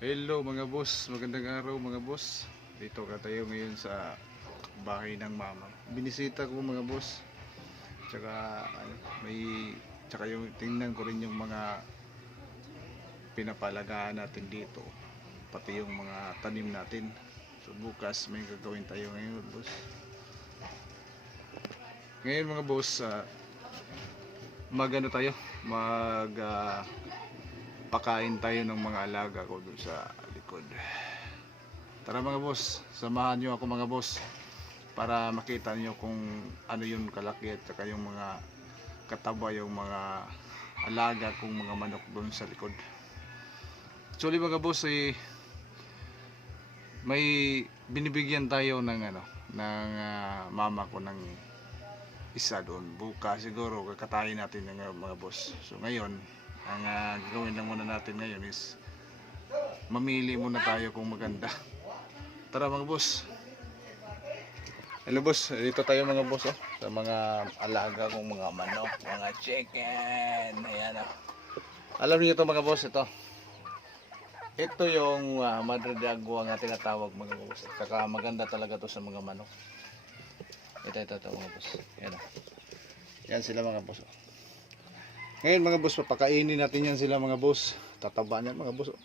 Hello mga boss, magandang araw mga boss. Dito ka tayo ngayon sa bahay ng mama. Binisita ko mga boss. Tsaka ano, may tsaka yung tingnan ko rin yung mga pinapalagaan natin dito. Pati yung mga tanim natin. So bukas may gagawin tayo ngayon boss. Ngayon mga boss, ah, mag ano tayo, mag ah, pakain tayo ng mga alaga ko dun sa likod. Tara mga boss, samahan nyo ako mga boss para makita nyo kung ano yung kalaki at saka yung mga kataba yung mga alaga kong mga manok dun sa likod. Actually mga boss eh, may binibigyan tayo ng ano ng ah, mama ko ng isa doon. Bukas siguro kakatayin natin ng ah, mga boss. So ngayon, ang ah, gagawin lang muna natin ngayon is mamili muna tayo kung maganda. Tara mga boss. Hello boss, dito tayo mga boss oh, sa mga alaga kong mga manok, mga chicken. Ayan oh. Alam niyo to mga boss ito. Ito yung uh, Madre de Agua nga tinatawag mga boss. Saka maganda talaga to sa mga manok. Ito, ito, ito mga boss. Yan oh. Yan sila mga boss. oh. Ngayon mga boss, papakainin natin yan sila mga boss. Tataba niyan mga boss. oh.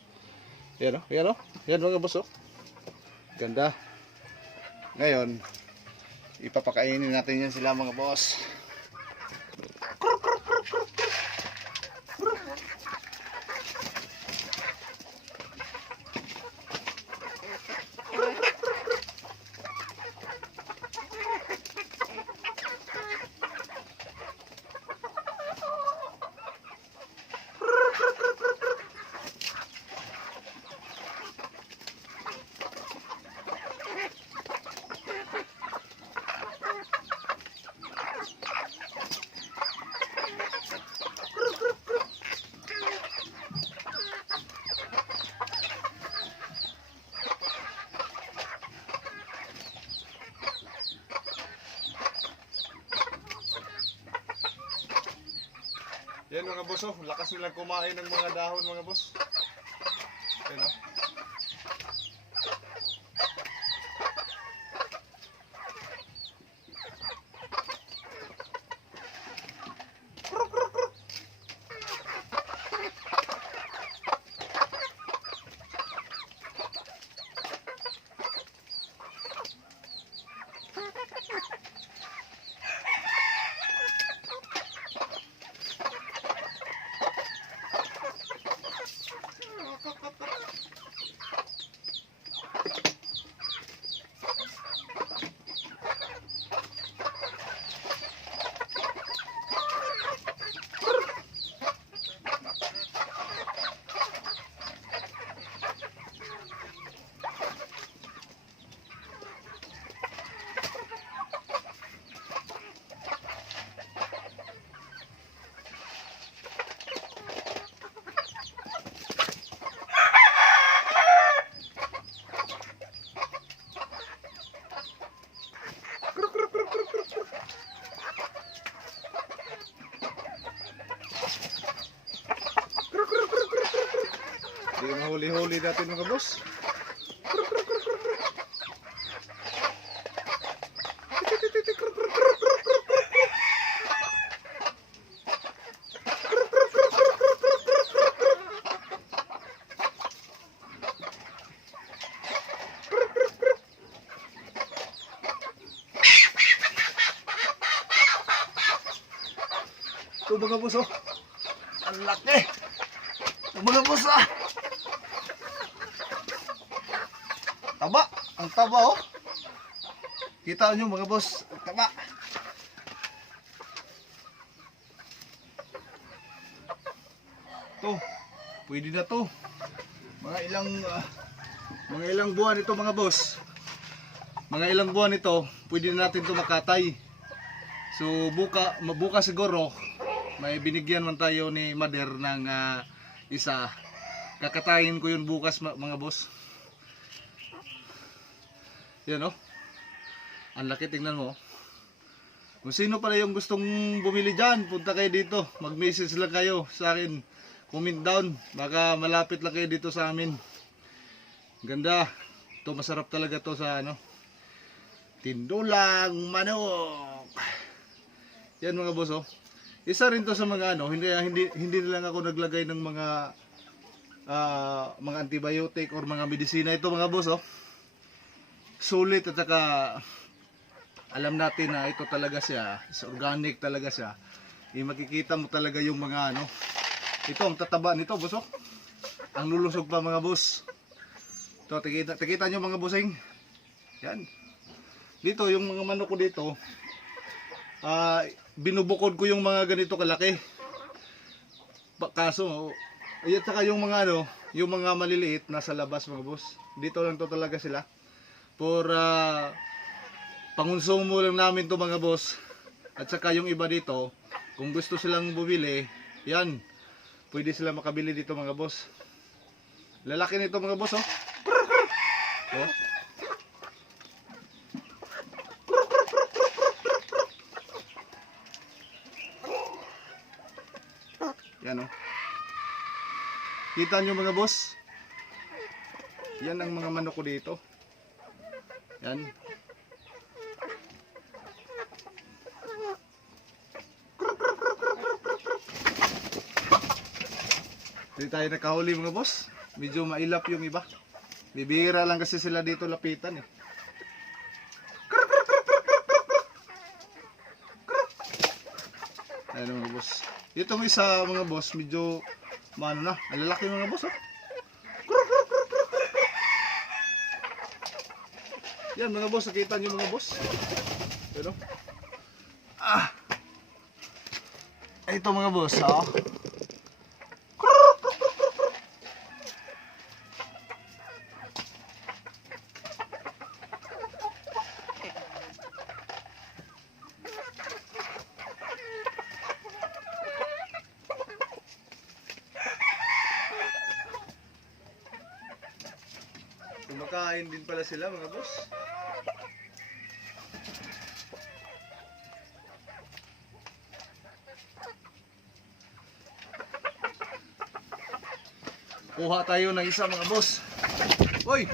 Yan o, yan o. Yan mga boss oh. Ganda. Ngayon, ipapakainin natin yan sila mga boss. Yan mga boss oh, lakas nilang kumain ng mga dahon mga boss. Yan oh. Yung huli-huli natin mga boss. Ito mga boss oh. Ang laki. Ito mga boss ah. Taba, ang taba oh. Kita nyo mga boss, taba. To, pwede na to. Mga ilang ah, mga ilang buwan ito mga boss. Mga ilang buwan ito, pwede na natin to makatay. So buka, mabuka siguro, may binigyan man tayo ni Mader ng ah, isa. Kakatayin ko yun bukas mga boss. Yan oh. Ang laki tingnan mo. Kung sino pala yung gustong bumili dyan, punta kayo dito. Mag-message lang kayo sa akin. Comment down. Baka malapit lang kayo dito sa amin. Ganda. Ito masarap talaga to sa ano. Tindulang manok. Yan mga boss oh. Isa rin to sa mga ano, hindi hindi hindi lang ako naglagay ng mga ah, mga antibiotic or mga medisina ito mga boss oh. Sulit at saka alam natin na ito talaga siya, is organic talaga siya. Eh, makikita mo talaga yung mga ano. Ito ang tataba nito, boss oh. Ang lulusog pa mga boss. Ito, tikita, tikita nyo mga bossing. Yan. Dito, yung mga manok ko dito, ah binubukod ko yung mga ganito kalaki. Kaso, ayun saka yung mga ano, yung mga maliliit nasa labas mga boss. Dito lang to talaga sila. For pangonsumo lang namin to mga boss. At saka yung iba dito, kung gusto silang bumili, yan. Pwede sila makabili dito mga boss. Lalaki nito mga boss oh. Oh. Yan oh. Kita nyo mga boss? Yan ang mga manok ko dito. Yan. Hindi tayo nakahuli mga boss. Medyo mailap yung iba. Bibira lang kasi sila dito lapitan eh. Ayan mga boss. Itong isa mga boss, medyo maano na. Ang lalaki mga boss oh. Yan mga boss, nakita niyo mga boss. Pero Ah. Ito mga boss, oh. Pala sila mga boss. Kuha tayo ng isa mga boss. Uy!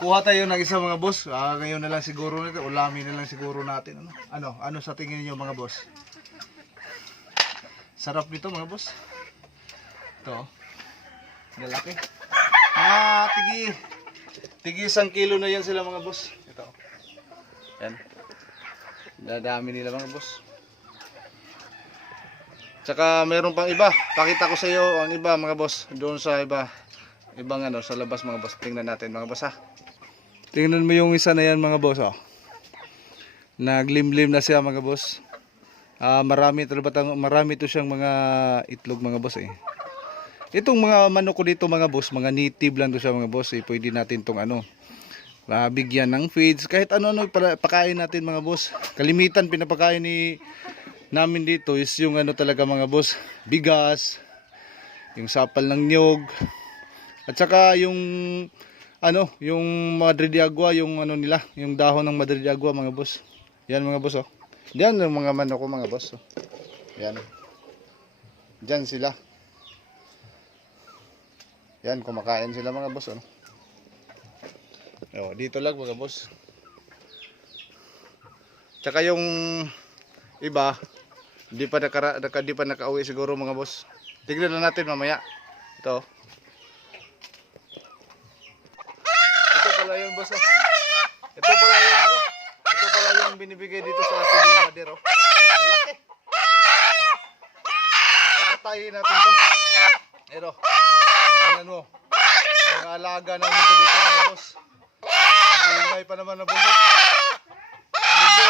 Kuha tayo ng isa mga boss. Ah, ngayon na lang siguro nito. Ulamin na lang siguro natin. Ano? Ano? Ano sa tingin niyo mga boss? Sarap nito mga boss. Ito. Lalaki. Mga tigi. Tigi isang kilo na yan sila mga boss. Ito. Yan. Dadami nila mga boss. Tsaka meron pang iba. Pakita ko sa iyo ang iba mga boss. Doon sa iba. Ibang ano sa labas mga boss. Tingnan natin mga boss ha. Tingnan mo yung isa na yan mga boss oh. Naglimlim na siya mga boss. Ah, marami talaga marami to siyang mga itlog mga boss eh. Itong mga manok ko dito mga boss, mga native lang to siya mga boss eh. Pwede natin tong ano, bigyan ng feeds, kahit ano-ano pakain natin mga boss. Kalimitan pinapakain ni namin dito is yung ano talaga mga boss, bigas, yung sapal ng nyog, at saka yung ano, yung Madre de Agua, yung ano nila, yung dahon ng Madre de Agua mga boss. Yan mga boss oh. Diyan yung mga manok ko mga boss oh. Yan. Diyan sila. Yan, kumakain sila mga boss. Ano? Oh, dito lang mga boss. Tsaka yung iba, di pa nakara, naka, di pa nakauwi siguro mga boss. Tignan na natin mamaya. Ito. Ito pala yung boss. oh. Ito pala yung ano, ito pala yung binibigay dito sa atin ng madero. Ang laki. Kakatayin natin to. Ito. Tingnan mo. Mga alaga namin ito dito mga boss. Ang ingay pa naman na bundok. Medyo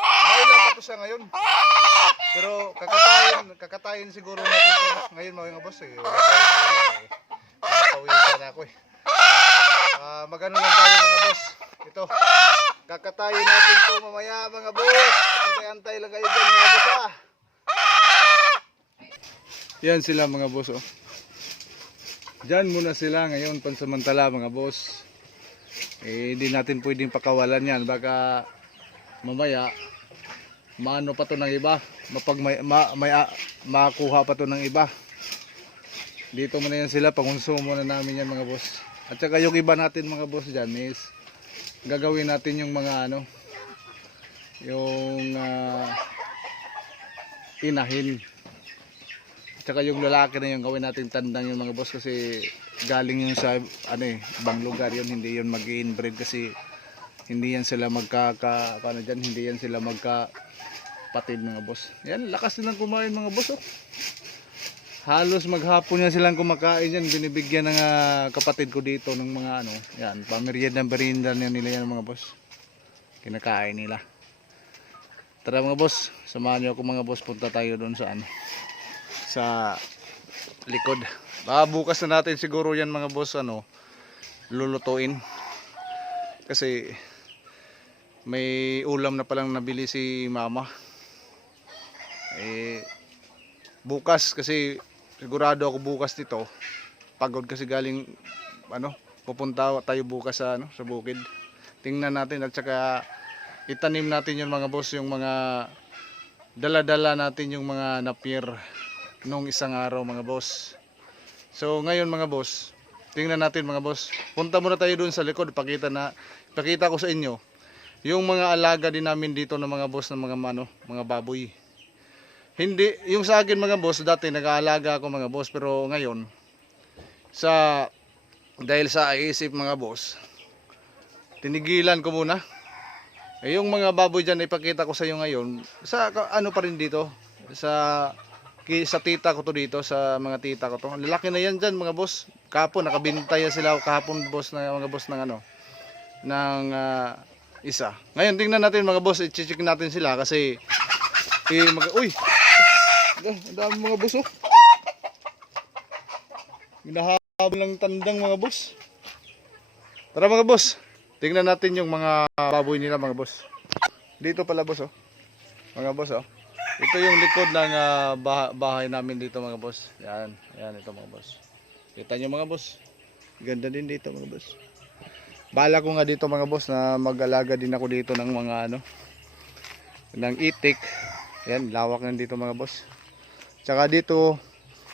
maila pa siya ngayon. Pero kakatayin, kakatayin siguro natin ito ngayon mga boss eh. Napawisan ako eh. Ah, magano lang tayo mga boss. Ito. Kakatayin natin ito mamaya mga boss. Antay-antay lang kayo dyan mga boss ah. Yan sila mga boss oh. Diyan muna sila ngayon pansamantala mga boss. Eh hindi natin pwedeng pakawalan yan. Baka mamaya maano pa to ng iba. Mapag may, ma, may, makuha pa to ng iba. dito muna yan sila, pangonsumo na namin yan mga boss. At saka yung iba natin mga boss dyan is gagawin natin yung mga ano, yung ah, inahin. At saka yung lalaki na yung gawin natin tandang yung mga boss kasi galing yun sa ano eh, ibang lugar yun, hindi yun mag-inbreed kasi hindi yan sila magkaka, ano dyan, hindi yan sila magka patid mga boss. Yan, lakas nilang kumain mga boss oh. Halos maghapon yan silang kumakain yan. Binibigyan ng ah, kapatid ko dito ng mga ano. Yan, pamerienda ng berinda nila yan mga boss. Kinakain nila. Tara mga boss, samahan niyo ako mga boss. Punta tayo doon sa ano. Sa likod. Baka bukas na natin siguro yan mga boss ano. Lulutuin. Kasi may ulam na palang nabili si mama. Eh, bukas kasi sigurado ako bukas dito pagod kasi galing ano pupunta tayo bukas sa ano sa bukid tingnan natin at saka itanim natin yung mga boss yung mga dala-dala natin yung mga napier nung isang araw mga boss so ngayon mga boss tingnan natin mga boss. Punta muna tayo dun sa likod pakita na pakita ko sa inyo yung mga alaga din namin dito ng mga boss ng mga mano mga baboy. Hindi, yung sa akin mga boss, dati nag-aalaga ako mga boss, pero ngayon, sa, dahil sa isip mga boss, tinigilan ko muna. Eh, yung mga baboy dyan, ipakita ko sa iyo ngayon, sa ano pa rin dito, sa, sa tita ko to dito, sa mga tita ko to. Lalaki na yan dyan mga boss. Kahapon, nakabintay yan sila kahapon boss na mga boss ng ano, ng ah, isa. Ngayon, tingnan natin mga boss, i-check natin sila kasi, eh, mag, uy, ang dami mga boss oh. Hinahabol ng tandang mga boss. Tara mga boss. Tingnan natin yung mga baboy nila mga boss. Dito pala boss oh. Mga boss oh. Ito yung likod ng ah, bah- bahay namin dito mga boss. Yan, yan ito mga boss. Kita nyo mga boss. Ganda din dito mga boss. Bala ko nga dito mga boss na mag-alaga din ako dito ng mga ano ng itik. Yan, lawak na dito mga boss. Tsaka dito,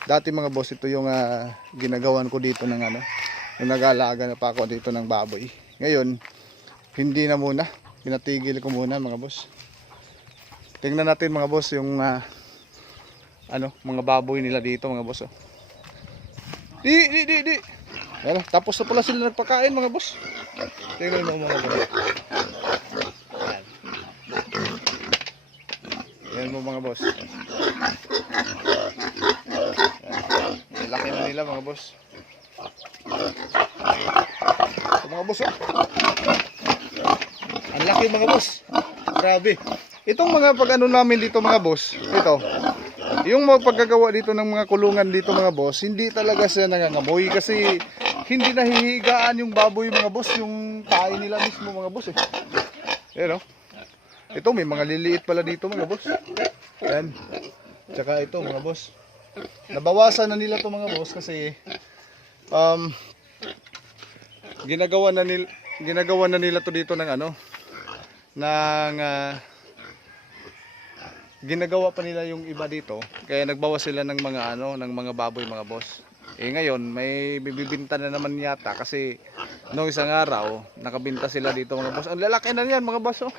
dati mga boss, ito yung ah, ginagawan ko dito ng ano, yung nag-aalaga na pa ako dito ng baboy. Ngayon, hindi na muna. Pinatigil ko muna mga boss. Tingnan natin mga boss yung ah, ano, mga baboy nila dito mga boss. Oh. Di, di, di, di. Yan, tapos na pala sila nagpakain mga boss. Tingnan mo mga boss. Yan mo mga boss. Yan. Laki na nila mga boss. Ito mga boss oh. Ang laki mga boss. Grabe. Itong mga pag-ano namin dito mga boss, ito. Yung mga pagkagawa dito ng mga kulungan dito mga boss, hindi talaga siya nangangamoy kasi hindi nahihigaan yung baboy mga boss, yung kain nila mismo mga boss eh. Yan oh. Ito may mga liliit pala dito mga boss. Yan. Tsaka ito mga boss. Nabawasan na nila to mga boss kasi um ginagawa na nila ginagawa na nila to dito ng ano ng ah, ginagawa pa nila yung iba dito kaya nagbawas sila ng mga ano ng mga baboy mga boss eh ngayon may bibibinta na naman yata kasi noong isang araw nakabinta sila dito mga boss ang lalaki na yan mga boss oh.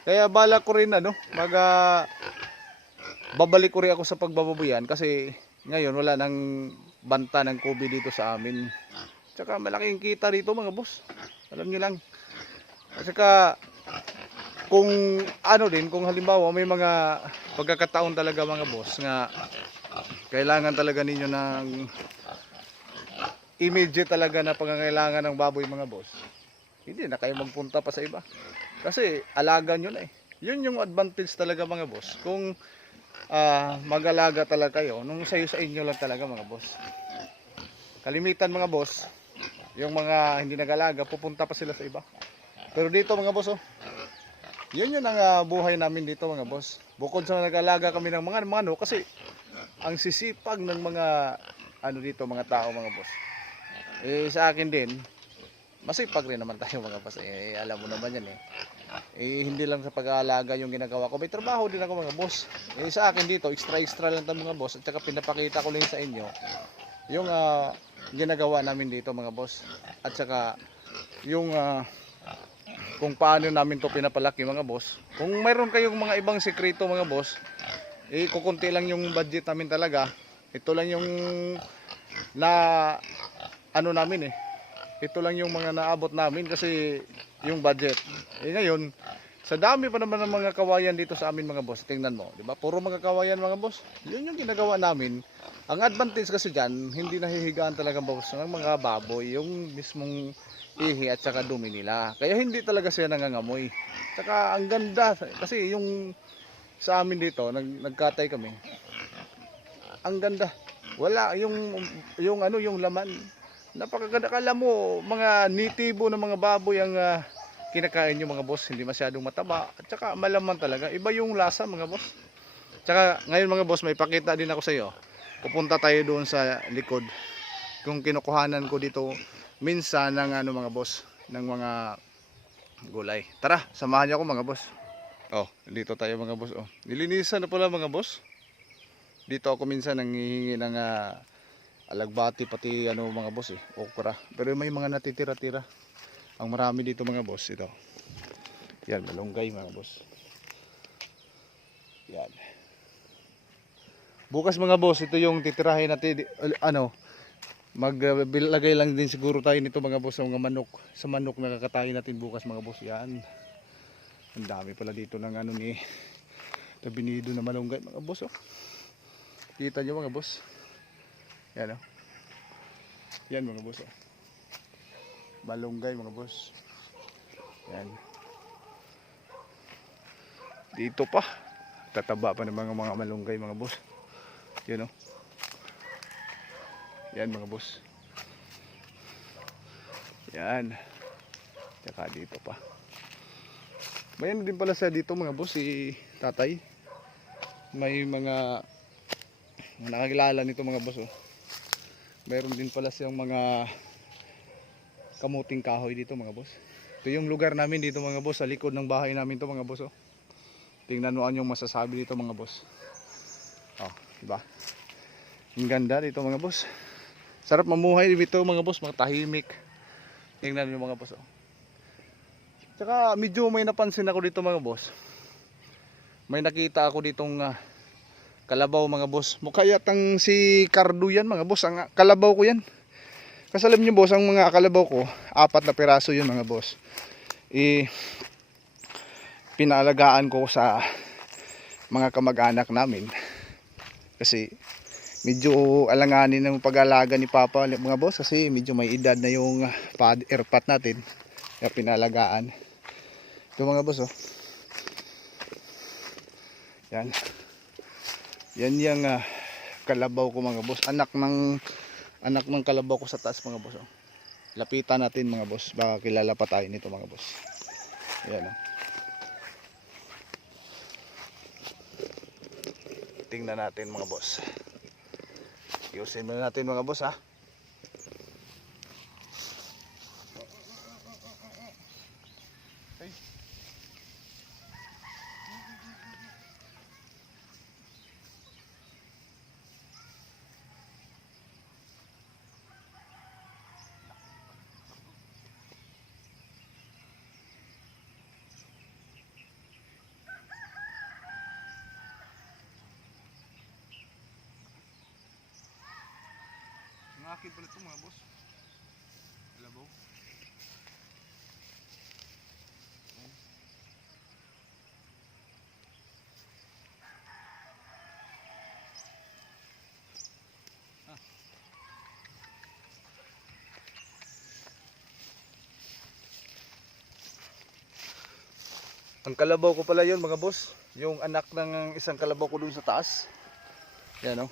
Kaya bala ko rin ano, mag ah, babalik ko rin ako sa pagbababoyan kasi ngayon wala nang banta ng COVID dito sa amin. Tsaka malaking kita dito mga boss. Alam niyo lang. At saka kung ano din, kung halimbawa may mga pagkakataon talaga mga boss nga kailangan talaga ninyo ng immediate talaga na pangangailangan ng baboy mga boss. Hindi na kayo magpunta pa sa iba. Kasi alaga nyo na eh. Yun yung advantage talaga mga boss. Kung ah, mag-alaga talaga kayo, nung sayo sa inyo lang talaga mga boss. Kalimitan mga boss, yung mga hindi nag-alaga, pupunta pa sila sa iba. Pero dito mga boss, oh, yun yun ang ah, buhay namin dito mga boss. Bukod sa nag-alaga kami ng mga ano, kasi ang sisipag ng mga ano dito mga tao mga boss. Eh sa akin din, masipag rin naman tayo mga boss. Eh, alam mo naman yan eh. Eh, hindi lang sa pag-aalaga yung ginagawa ko. May trabaho din ako mga boss. Eh, sa akin dito, extra-extra lang ito mga boss. At saka pinapakita ko lang sa inyo yung ah, ginagawa namin dito mga boss. At saka yung ah, kung paano namin to pinapalaki mga boss. Kung mayroon kayong mga ibang sekreto mga boss, eh kukunti lang yung budget namin talaga. Ito lang yung na ano namin eh. Ito lang yung mga naabot namin kasi yung budget. Eh ngayon, sa dami pa naman ng mga kawayan dito sa amin mga boss. Tingnan mo, 'di ba? Puro mga kawayan mga boss. 'Yun yung ginagawa namin. Ang advantage kasi diyan, hindi nahihigaan talaga boss ng mga baboy, yung mismong ihi at saka dumi nila. Kaya hindi talaga siya nangangamoy. Saka ang ganda kasi yung sa amin dito, nag, nagkatay kami. Ang ganda. Wala yung yung ano yung laman. Napakaganda kala mo mga nitibo ng mga baboy ang ah, kinakain yung mga boss, hindi masyadong mataba at saka malaman talaga. Iba yung lasa mga boss. Tsaka ngayon mga boss, may pakita din ako sa iyo. Pupunta tayo doon sa likod. Kung kinukuhanan ko dito minsan ng ano mga boss, ng mga gulay. Tara, samahan niyo ako mga boss. Oh, dito tayo mga boss. Oh, nilinisan na pala mga boss. Dito ako minsan nanghihingi ng ah, alagbati pati ano mga boss eh, okra. Pero may mga natitira-tira. Ang marami dito mga boss ito. Yan, malunggay mga boss. Yan. Bukas mga boss, ito yung titirahin natin ano, maglagay lang din siguro tayo nito mga boss sa mga manok. Sa manok na kakatayin natin bukas mga boss. Yan. Ang dami pala dito ng ano ni Tabinido na malunggay mga boss oh. Kita nyo mga boss. Yan oh. Yan mga boss oh. Malunggay mga boss. Yan. Dito pa. Tataba pa ng mga mga malunggay mga boss. Yan oh. Yan mga boss. Yan. Tsaka dito pa. May ano din pala sa dito mga boss si tatay. May mga nakakilala nito mga boss oh. Mayroon din pala siyang mga kamuting kahoy dito mga boss. Ito yung lugar namin dito mga boss sa likod ng bahay namin to mga boss oh. Tingnan mo yung masasabi dito mga boss. Oh, diba? Ang ganda dito mga boss. Sarap mamuhay dito mga boss, mga tahimik. Tingnan niyo mga boss oh. Tsaka medyo may napansin ako dito mga boss. May nakita ako ditong ah, kalabaw mga boss. Mukha yatang si Cardo yan mga boss. Ang ah, kalabaw ko yan. Kasi alam niyo boss, ang mga kalabaw ko, apat na piraso yun mga boss. Eh, pinalagaan ko sa mga kamag-anak namin. Kasi medyo alanganin ng pag-alaga ni Papa mga boss kasi medyo may edad na yung pad airpat natin. Kaya pinalagaan. Ito mga boss oh. Yan. Yan yung ah, kalabaw ko mga boss. Anak ng anak ng kalabaw ko sa taas mga boss oh. Lapitan natin mga boss. Baka kilala pa tayo nito mga boss. Yan oh. Tingnan natin mga boss. Ayusin muna natin mga boss ha. Ang akin pala ito mga boss. Kalabaw. Ayan. Ah. Ang kalabaw ko pala yun mga boss. Yung anak ng isang kalabaw ko dun sa taas. Yan oh.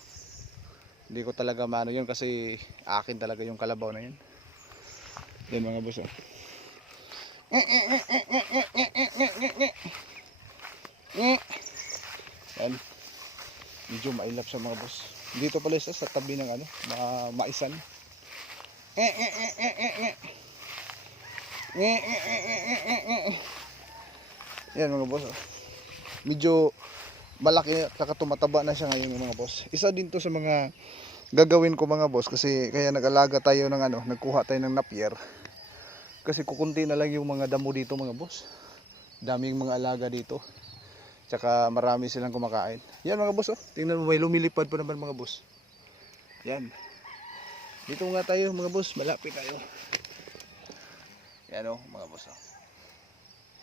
Hindi ko talaga maano yun kasi akin talaga yung kalabaw na yun. Yan mga boss oh. Yan. Medyo mailap sa mga boss. Dito pala isa sa tabi ng ano, ma maisan. Yan mga boss. oh. Medyo malaki saka tumataba na siya ngayon mga boss. Isa din to sa mga gagawin ko mga boss kasi kaya nag-alaga tayo ng ano, nagkuha tayo ng napier. Kasi kukunti na lang yung mga damo dito mga boss. Daming mga alaga dito. Tsaka marami silang kumakain. Yan mga boss oh. Tingnan mo may lumilipad pa naman mga boss. Yan. Dito nga tayo mga boss, malapit tayo. Yan oh, mga boss oh.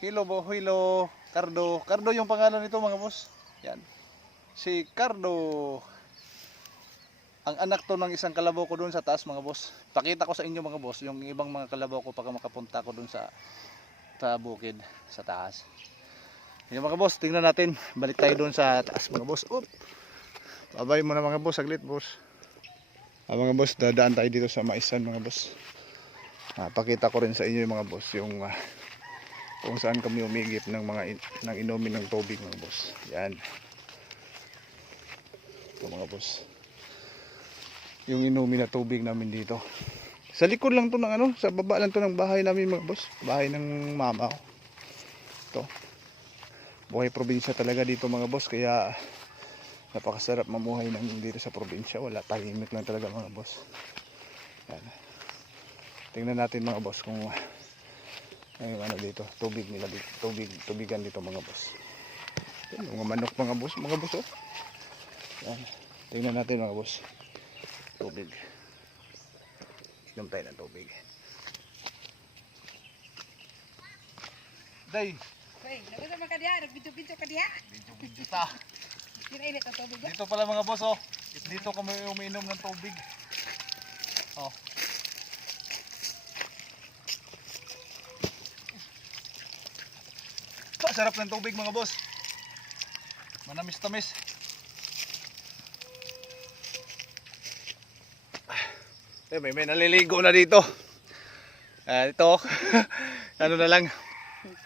Hilo bo, Hilo, Cardo. Cardo yung pangalan nito mga boss. Yan. Si Cardo. Ang anak to ng isang kalabaw ko doon sa taas mga boss. Pakita ko sa inyo mga boss, yung ibang mga kalabaw ko pagka makapunta ko doon sa sa bukid, sa taas. Yan mga boss, tingnan natin. Balik tayo doon sa taas mga boss. Up. Babay mo na mga boss, saglit boss. Ah, mga boss, dadaan tayo dito sa Maisan mga boss. Ah, pakita ko rin sa inyo yung mga boss, yung ah, kung saan kami umigip ng mga in, ng inumin ng tubig mga boss. Yan. Ito mga boss. Yung inumin na tubig namin dito. Sa likod lang to ng ano, sa baba lang to ng bahay namin mga boss. Bahay ng mama ko. Ito. Buhay probinsya talaga dito mga boss kaya napakasarap mamuhay ng dito sa probinsya. Wala tahimik lang talaga mga boss. Yan. Tingnan natin mga boss kung yung ano dito, tubig nila dito, tubig, tubigan dito mga boss. Yan, mga manok mga boss, mga boss oh. Yan. Tingnan natin mga boss. Tubig. Inom tayo ng tubig. Day, Hoy, nagusa man ka diha, nagbidyo-bidyo ka diha. video-video ta. Kinainit ang tubig. ah. Dito pala mga boss oh. Dito kami umiinom ng tubig. Sarap ng tubig mga boss. Manamis-tamis. Eh, may, may naliligo na dito. Ah, ito. ano na lang.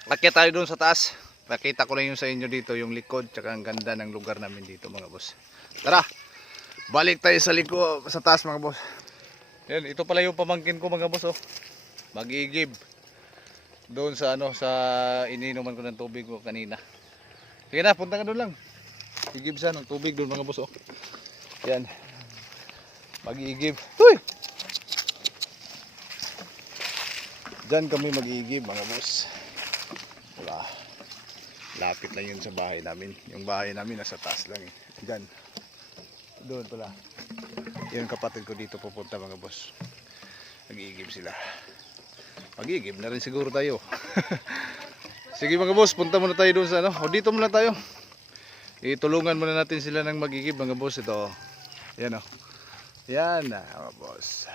Akyat tayo doon sa taas. Nakita ko lang yung sa inyo dito, yung likod, tsaka ang ganda ng lugar namin dito mga boss. Tara, balik tayo sa liko, sa taas mga boss. Yan, ito pala yung pamangkin ko mga boss oh. Mag-igib. Doon sa ano, sa ininuman ko ng tubig ko kanina. Sige na, punta ka doon lang. Igib siya ng tubig doon mga boss oh. Yan. Mag-igib. Uy! Diyan kami mag-igib mga boss. Wala. Lapit lang yun sa bahay namin. Yung bahay namin nasa taas lang eh. Diyan. Doon pala. Yung kapatid ko dito pupunta mga boss. Nag-iigib sila. Mag-iigib na rin siguro tayo. Sige mga boss, punta muna tayo doon sa ano. O dito muna tayo. Itulungan muna natin sila ng mag-iigib mga boss. Ito. Yan o. Yan mga boss.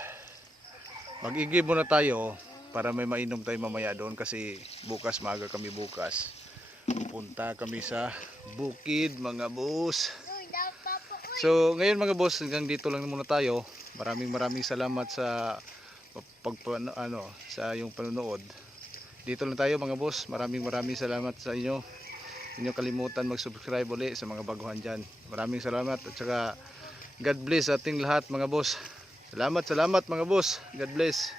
Mag-iigib muna tayo para may mainom tayo mamaya doon kasi bukas maaga kami bukas. Pupunta kami sa bukid mga boss. So ngayon mga boss hanggang dito lang muna tayo. Maraming maraming salamat sa pag ano sa yung panonood. Dito lang tayo mga boss. Maraming maraming salamat sa inyo. Hindi kalimutan mag-subscribe uli sa mga baguhan diyan. Maraming salamat at saka God bless ating lahat mga boss. Salamat, salamat mga boss. God bless.